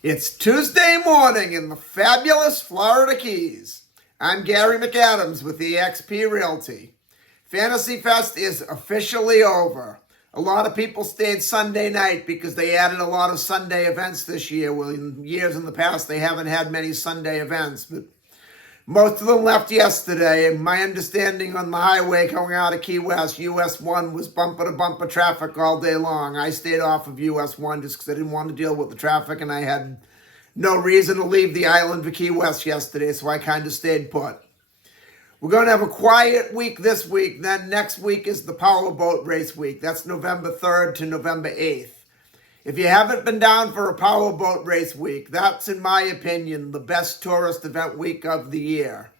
It's Tuesday morning in the fabulous Florida Keys. I'm Gary McAdams with eXp Realty. Fantasy Fest is officially over. A lot of people stayed Sunday night because they added a lot of Sunday events this year. Well, in years in the past, they haven't had many Sunday events, but most of them left yesterday, and my understanding on the highway coming out of Key West, US 1 was bumper-to-bumper traffic all day long. I stayed off of US 1 just because I didn't want to deal with the traffic, and I had no reason to leave the island for Key West yesterday, so I kind of stayed put. We're going to have a quiet week this week. Then next week is the powerboat race week. That's November 3rd to November 8th. If you haven't been down for a powerboat race week, that's, in my opinion, the best tourist event week of the year.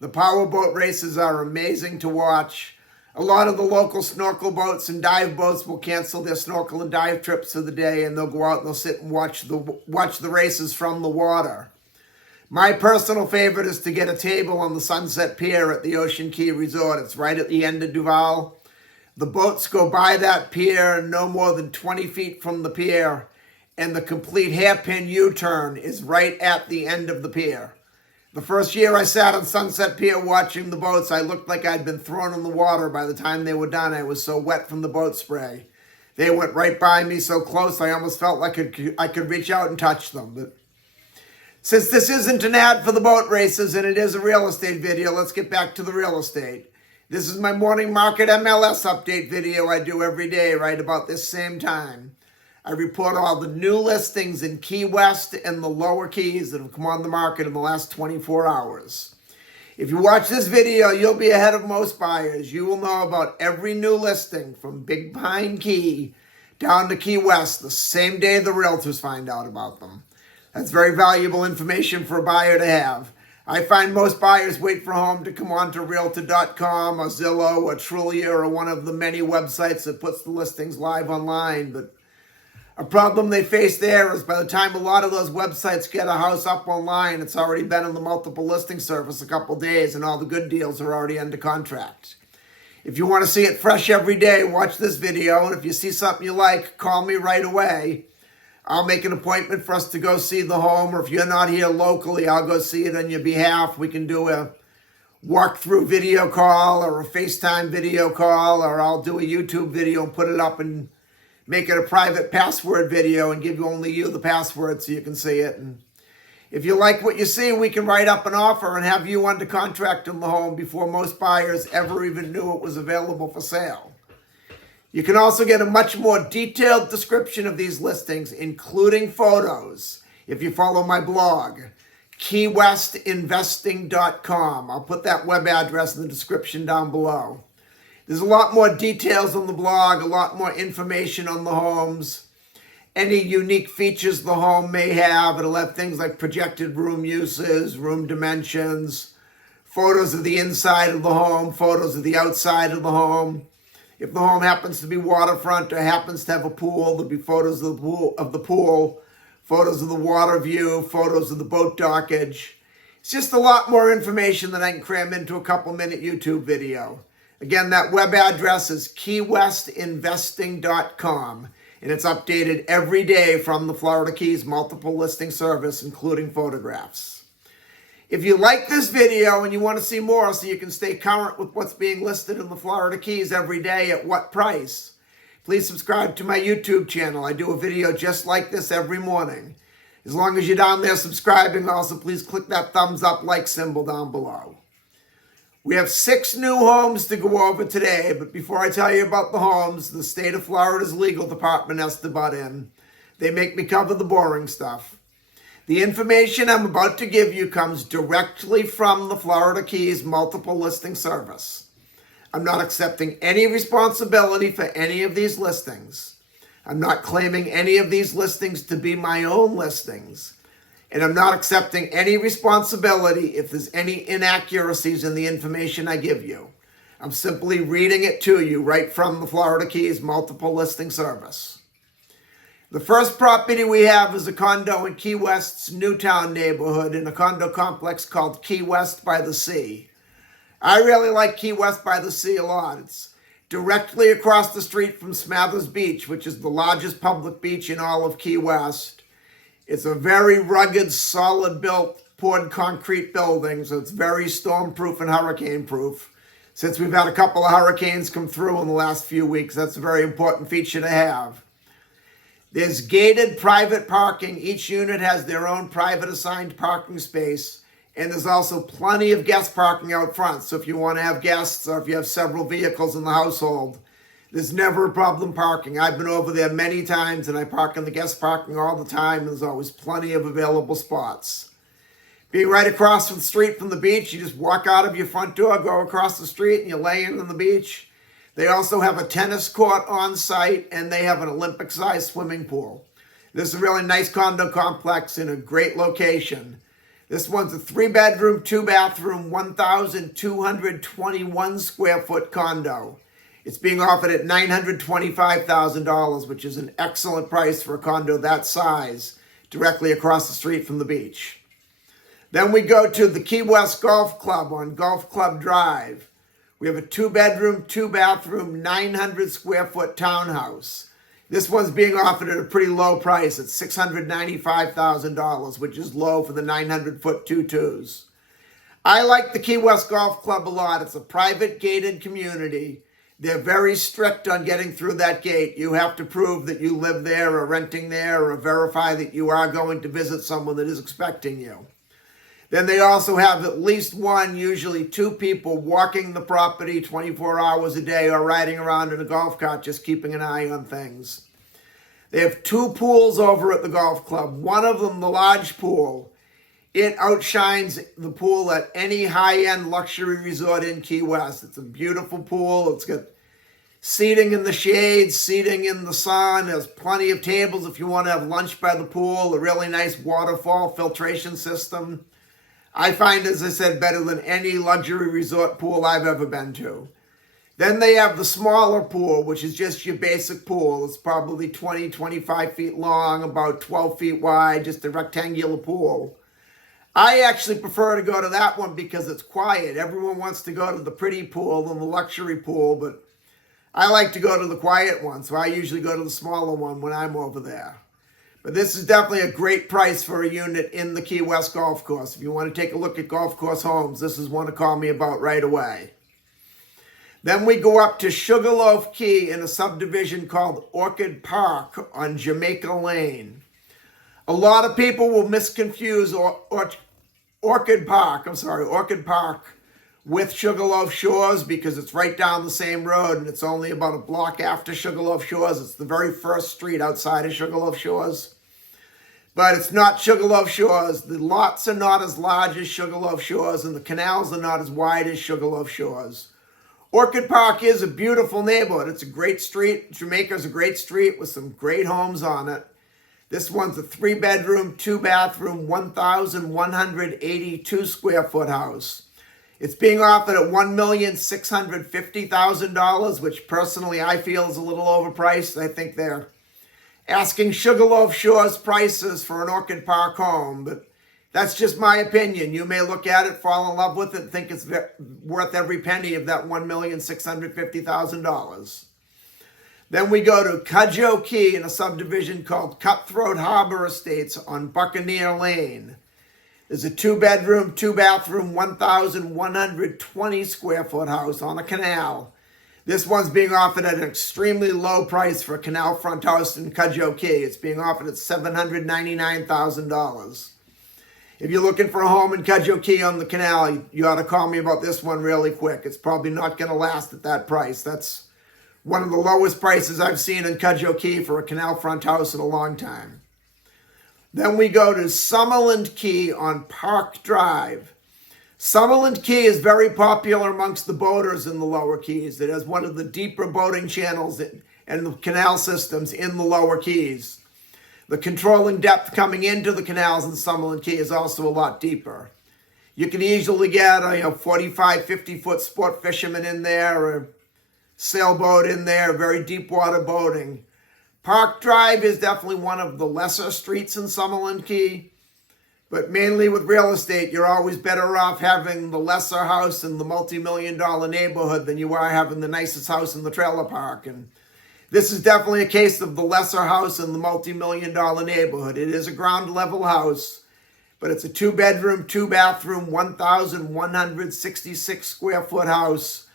The powerboat races are amazing to watch. A lot of the local snorkel boats and dive boats will cancel their snorkel and dive trips for the day, and they'll go out and they'll sit and watch the races from the water. My personal favorite is to get a table on the Sunset Pier at the Ocean Key Resort. It's right at the end of Duval. The boats go by that pier no more than 20 feet from the pier, and the complete hairpin U-turn is right at the end of the pier. The first year I sat on Sunset Pier watching the boats, I looked like I'd been thrown in the water by the time they were done. I was so wet from the boat spray. They went right by me so close I almost felt like I could reach out and touch them. But since this isn't an ad for the boat races and it is a real estate video, let's get back to the real estate. This is my morning market MLS update video I do every day right about this same time. I report all the new listings in Key West and the lower keys that have come on the market in the last 24 hours. If you watch this video, you'll be ahead of most buyers. You will know about every new listing from Big Pine Key down to Key West the same day the realtors find out about them. That's very valuable information for a buyer to have. I find most buyers wait for a home to come on to Realtor.com or Zillow or Trulia or one of the many websites that puts the listings live online. But a problem they face there is by the time a lot of those websites get a house up online, it's already been in the multiple listing service a couple days and all the good deals are already under contract. If you want to see it fresh every day, watch this video. And if you see something you like, call me right away. I'll make an appointment for us to go see the home, or if you're not here locally, I'll go see it on your behalf. We can do a walkthrough video call or a FaceTime video call, or I'll do a YouTube video and put it up and make it a private password video and give only you the password so you can see it. And if you like what you see, we can write up an offer and have you under contract on the home before most buyers ever even knew it was available for sale. You can also get a much more detailed description of these listings, including photos, if you follow my blog, keywestinvesting.com. I'll put that web address in the description down below. There's a lot more details on the blog, a lot more information on the homes, any unique features the home may have. It'll have things like projected room uses, room dimensions, photos of the inside of the home, photos of the outside of the home. If the home happens to be waterfront or happens to have a pool, there'll be photos of the pool, photos of the water view, photos of the boat dockage. It's just a lot more information than I can cram into a couple-minute YouTube video. Again, that web address is keywestinvesting.com, and it's updated every day from the Florida Keys multiple listing service, including photographs. If you like this video and you want to see more so you can stay current with what's being listed in the Florida Keys every day at what price, please subscribe to my YouTube channel. I do a video just like this every morning. As long as you're down there subscribing, also please click that thumbs up like symbol down below. We have 6 new homes to go over today, but before I tell you about the homes, the state of Florida's legal department has to butt in. They make me cover the boring stuff. The information I'm about to give you comes directly from the Florida Keys multiple listing service. I'm not accepting any responsibility for any of these listings. I'm not claiming any of these listings to be my own listings. And I'm not accepting any responsibility if there's any inaccuracies in the information I give you. I'm simply reading it to you right from the Florida Keys multiple listing service. The first property we have is a condo in Key West's Newtown neighborhood in a condo complex called Key West by the Sea. I really like Key West by the Sea a lot. It's directly across the street from Smathers Beach, which is the largest public beach in all of Key West. It's a very rugged, solid built, poured concrete building, so it's very storm-proof and hurricane-proof. Since we've had a couple of hurricanes come through in the last few weeks, that's a very important feature to have. There's gated private parking. Each unit has their own private assigned parking space. And there's also plenty of guest parking out front. So if you want to have guests or if you have several vehicles in the household, there's never a problem parking. I've been over there many times and I park in the guest parking all the time. There's always plenty of available spots. Being right across the street from the beach, you just walk out of your front door, go across the street, and you're laying on the beach. They also have a tennis court on site and they have an Olympic-sized swimming pool. This is a really nice condo complex in a great location. This one's a 3-bedroom, 2-bathroom, 1,221 square foot condo. It's being offered at $925,000, which is an excellent price for a condo that size, directly across the street from the beach. Then we go to the Key West Golf Club on Golf Club Drive. We have a 2-bedroom, 2-bathroom, 900 square foot townhouse. This one's being offered at a pretty low price at $695,000, which is low for the 900-foot 2-2s. I like the Key West Golf Club a lot. It's a private gated community. They're very strict on getting through that gate. You have to prove that you live there or renting there or verify that you are going to visit someone that is expecting you. Then they also have at least one, usually 2 people walking the property 24 hours a day or riding around in a golf cart just keeping an eye on things. They have 2 pools over at the golf club. One of them, the large pool, it outshines the pool at any high-end luxury resort in Key West. It's a beautiful pool. It's got seating in the shade, seating in the sun. There's plenty of tables if you want to have lunch by the pool, a really nice waterfall filtration system. I find, as I said, better than any luxury resort pool I've ever been to. Then they have the smaller pool, which is just your basic pool. It's probably 20, 25 feet long, about 12 feet wide, just a rectangular pool. I actually prefer to go to that one because it's quiet. Everyone wants to go to the pretty pool and the luxury pool, but I like to go to the quiet one, so I usually go to the smaller one when I'm over there. But this is definitely a great price for a unit in the Key West Golf Course. If you want to take a look at golf course homes, this is one to call me about right away. Then we go up to Sugarloaf Key in a subdivision called Orchid Park on Jamaica Lane. A lot of people will misconfuse Orchid Park with Sugarloaf Shores because it's right down the same road and it's only about a block after Sugarloaf Shores. It's the very first street outside of Sugarloaf Shores. But it's not Sugarloaf Shores. The lots are not as large as Sugarloaf Shores and the canals are not as wide as Sugarloaf Shores. Orchid Park is a beautiful neighborhood. It's a great street. Jamaica's a great street with some great homes on it. This one's a 3-bedroom, 2-bathroom, 1,182 square foot house. It's being offered at $1,650,000, which personally I feel is a little overpriced. I think they're asking Sugarloaf Shores prices for an Orchid Park home, but that's just my opinion. You may look at it, fall in love with it, and think it's worth every penny of that $1,650,000. Then we go to Cudjoe Key in a subdivision called Cutthroat Harbor Estates on Buccaneer Lane. There's a 2-bedroom, 2-bathroom, 1,120 square foot house on a canal. This one's being offered at an extremely low price for a canal front house in Cudjoe Key. It's being offered at $799,000. If you're looking for a home in Cudjoe Key on the canal, you ought to call me about this one really quick. It's probably not going to last at that price. That's one of the lowest prices I've seen in Cudjoe Key for a canal front house in a long time. Then we go to Summerland Key on Park Drive. Summerland Key is very popular amongst the boaters in the lower keys. It has one of the deeper boating channels and the canal systems in the lower keys. The controlling depth coming into the canals in Summerland Key is also a lot deeper. You can easily get a 45, 50-foot sport fisherman in there, or sailboat in there, very deep water boating. Park Drive is definitely one of the lesser streets in Summerland Key. But mainly with real estate, you're always better off having the lesser house in the multi-million-dollar neighborhood than you are having the nicest house in the trailer park. And This is definitely a case of the lesser house in the multi-million-dollar neighborhood. It is a ground-level house, but it's a 2-bedroom, 2-bathroom, 1,166 square foot house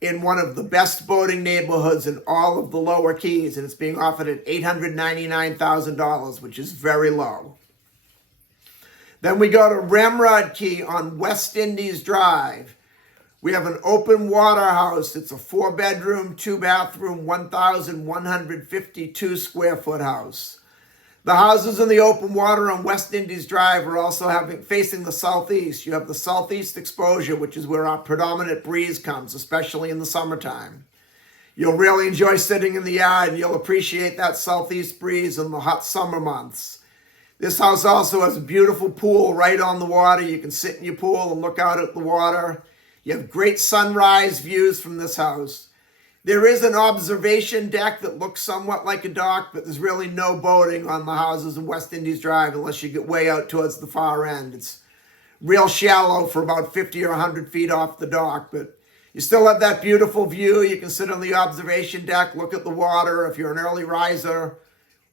in one of the best boating neighborhoods in all of the Lower Keys, and it's being offered at $899,000, which is very low. Then we go to Ramrod Key on West Indies Drive. We have an open water house. It's a 4-bedroom, 2-bathroom, 1,152 square foot house. The houses in the open water on West Indies Drive are also facing the southeast. You have the southeast exposure, which is where our predominant breeze comes, especially in the summertime. You'll really enjoy sitting in the yard, and you'll appreciate that southeast breeze in the hot summer months. This house also has a beautiful pool right on the water. You can sit in your pool and look out at the water. You have great sunrise views from this house. There is an observation deck that looks somewhat like a dock, but there's really no boating on the houses in West Indies Drive unless you get way out towards the far end. It's real shallow for about 50 or 100 feet off the dock, but you still have that beautiful view. You can sit on the observation deck, look at the water. If you're an early riser,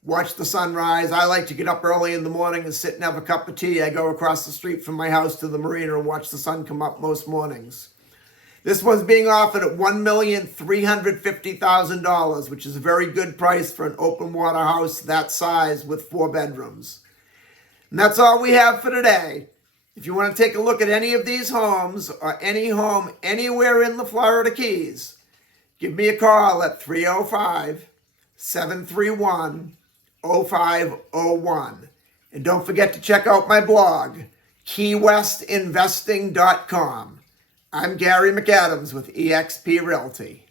watch the sunrise. I like to get up early in the morning and sit and have a cup of tea. I go across the street from my house to the marina and watch the sun come up most mornings. This one's being offered at $1,350,000, which is a very good price for an open water house that size with 4 bedrooms. And that's all we have for today. If you want to take a look at any of these homes or any home anywhere in the Florida Keys, give me a call at 305-731-0501. And don't forget to check out my blog, keywestinvesting.com. I'm Gary McAdams with eXp Realty.